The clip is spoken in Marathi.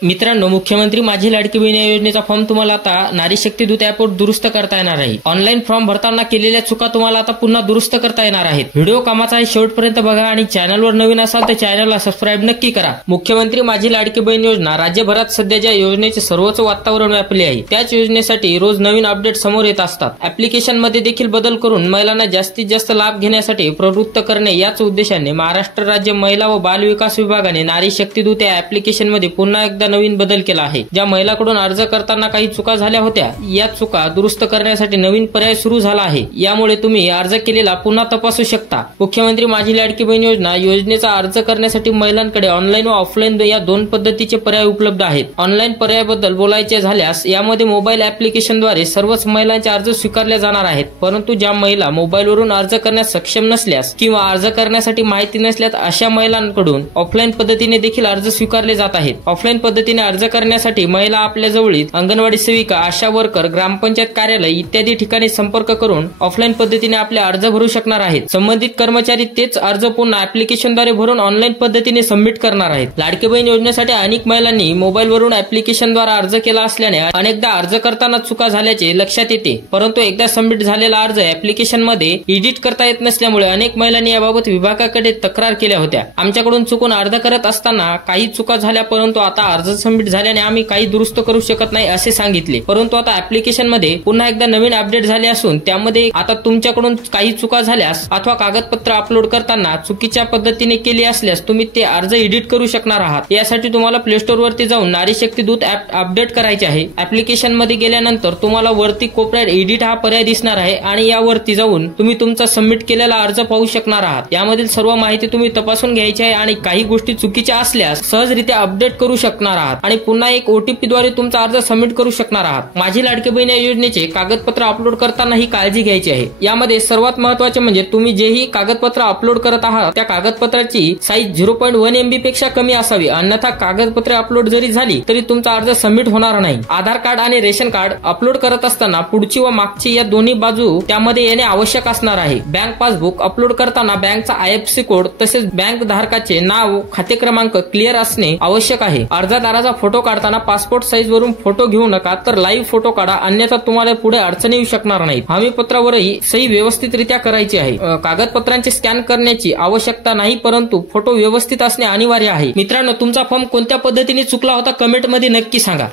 मित्रांनो, मुख्यमंत्री माझी लाडकी बहीण या योजनेचा फॉर्म तुम्हाला आता नारी शक्ती दूत ॲपवर दुरुस्त करता येणार आहे। ऑनलाईन फॉर्म भरताना केलेल्या चुका तुम्हाला आता पुन्हा दुरुस्त करता येणार आहेत। व्हिडिओ कामाचा आहे, शेवटपर्यंत बघा आणि चॅनलवर नवीन असाल तर चॅनलला सबस्क्राईब नक्की करा। मुख्यमंत्री माझी लाडकी बहीण योजना राज्यभरात सध्या ज्या योजनेचे सर्वोच्च वातावरण व्यापले आहे त्याच योजनेसाठी रोज नवीन अपडेट समोर येत असतात। ऍप्लिकेशन मध्ये देखील बदल करून महिलांना जास्तीत जास्त लाभ घेण्यासाठी प्रवृत्त करणे याच उद्देशाने महाराष्ट्र राज्य महिला व बाल विकास विभागाने नारी शक्ती दूत या ऍप्लिकेशन मध्ये पुन्हा एकदा नवीन बदल केला आहे। ज्या महिलांकडून अर्ज करताना काही चुका झाल्या होत्या या चुका दुरुस्त करण्यासाठी नवीन पर्याय सुरू झाला आहे। यामुळे तुम्ही अर्ज केलेला पुन्हा तपासू शकता। मुख्यमंत्री माझी लाडकी बहीण योजनेचा अर्ज करण्यासाठी महिलांकडे ऑनलाईन व ऑफलाईन या दोन पद्धतीचे पर्याय उपलब्ध आहेत। ऑनलाईन पर्यायाबद्दल बोलायचे झाल्यास यामध्ये मोबाईल ऍप्लिकेशनद्वारे सर्वच महिलांचे अर्ज स्वीकारले जाणार आहेत। परंतु ज्या महिला मोबाईलवरून अर्ज करण्यास सक्षम नसल्यास किंवा अर्ज करण्यासाठी माहिती नसल्यास अशा महिलांकडून ऑफलाईन पद्धतीने देखील अर्ज स्वीकारले जात आहेत। ऑफलाईन पद्धतीने अर्ज करण्यासाठी महिला आपल्या जवळील अंगणवाडी सेविका, आशा वर्कर, ग्रामपंचायत कार्यालय इत्यादी ठिकाणी संपर्क करून ऑफलाईन पद्धतीने आपले अर्ज भरू शकणार आहेत। संबंधित कर्मचारी तेच अर्ज पुन्हा ऍप्लिकेशनद्वारे भरून ऑनलाईन पद्धतीने सबमिट करणार आहेत। लाडकी बहीण योजनेसाठी अनेक महिलांनी मोबाईलवरून ऍप्लिकेशनद्वारे अर्ज केला असल्याने अनेकदा अर्ज करताना चुका झाल्याचे लक्षात येते। परंतु एकदा सबमिट झालेला अर्ज ऍप्लिकेशनमध्ये एडिट करता येत नसल्यामुळे अनेक महिलांनी याबाबत विभागाकडे तक्रार केल्या होत्या। आमच्याकडून चुकून अर्ज करत असताना काही चुका झाल्या, परंतु आता अर्ज सबमिट झाल्याने आम्ही काही दुरुस्त करू शकत नाही असे सांगितले। परंतु आता ऍप्लिकेशन मध्ये पुन्हा एकदा नवीन अपडेट झाले असून त्यामध्ये आता तुमच्याकडून काही चुका झाल्यास अथवा कागदपत्र अपलोड करताना चुकीच्या पद्धतीने केली असल्यास तुम्ही ते अर्ज एडिट करू शकणार आहात। यासाठी तुम्हाला प्ले स्टोर वरती जाऊन नारी शक्ती दूत ऍप अपडेट करायचे आहे। ऍप्लिकेशन मध्ये गेल्यानंतर तुम्हाला वरती कोपऱ्यात एडिट हा पर्याय दिसणार आहे आणि यावरती जाऊन तुम्ही तुमचा सबमिट केलेला अर्ज पाहू शकणार आहात। यामधील सर्व माहिती तुम्ही तपासून घ्यायची आहे आणि काही गोष्टी चुकीच्या असल्यास सहजरित्या अपडेट करू शकणार आहात आणि पुन्हा एक ओटीपी द्वारे तुमचा अर्ज सबमिट करू शकणार आहात। माझी लाडकी बहीण या योजनेचे कागदपत्र अपलोड करताना ही काळजी घ्यायची आहे। यामध्ये सर्वात महत्त्वाचे म्हणजे तुम्ही जेही कागदपत्र अपलोड करत आहात त्या कागदपत्राची साईज 0.1 MB पेक्षा कमी असावी, अन्यथा कागदपत्रे अपलोड जरी झाली तरी तुमचा अर्ज सबमिट होणार नाही। आधार कार्ड आणि रेशन कार्ड अपलोड करत असताना पुढची व मागची या दोन्ही बाजू त्यामध्ये येणे आवश्यक असणार आहे। बँक पासबुक अपलोड करताना बँकचा IFSC कोड तसेच बँक धारकाचे नाव, खाते क्रमांक क्लिअर असणे आवश्यक आहे। अर्जदाराचा फोटो काढताना पासपोर्ट साईज वरून फोटो घेऊ नका, तर लाईव्ह फोटो काढा, अन्यथा तुम्हाला पुढे अडचणी येऊ शकणार नाहीत। हमीपत्रावरही सही व्यवस्थितरित्या करायची आहे। कागदपत्रांचे स्कॅन करण्याची आवश्यकता नाही, परंतु फोटो व्यवस्थित असणे अनिवार्य आहे। मित्रांनो, तुमचा फॉर्म कोणत्या पद्धतीने चुकला होता कमेंट मध्ये नक्की सांगा।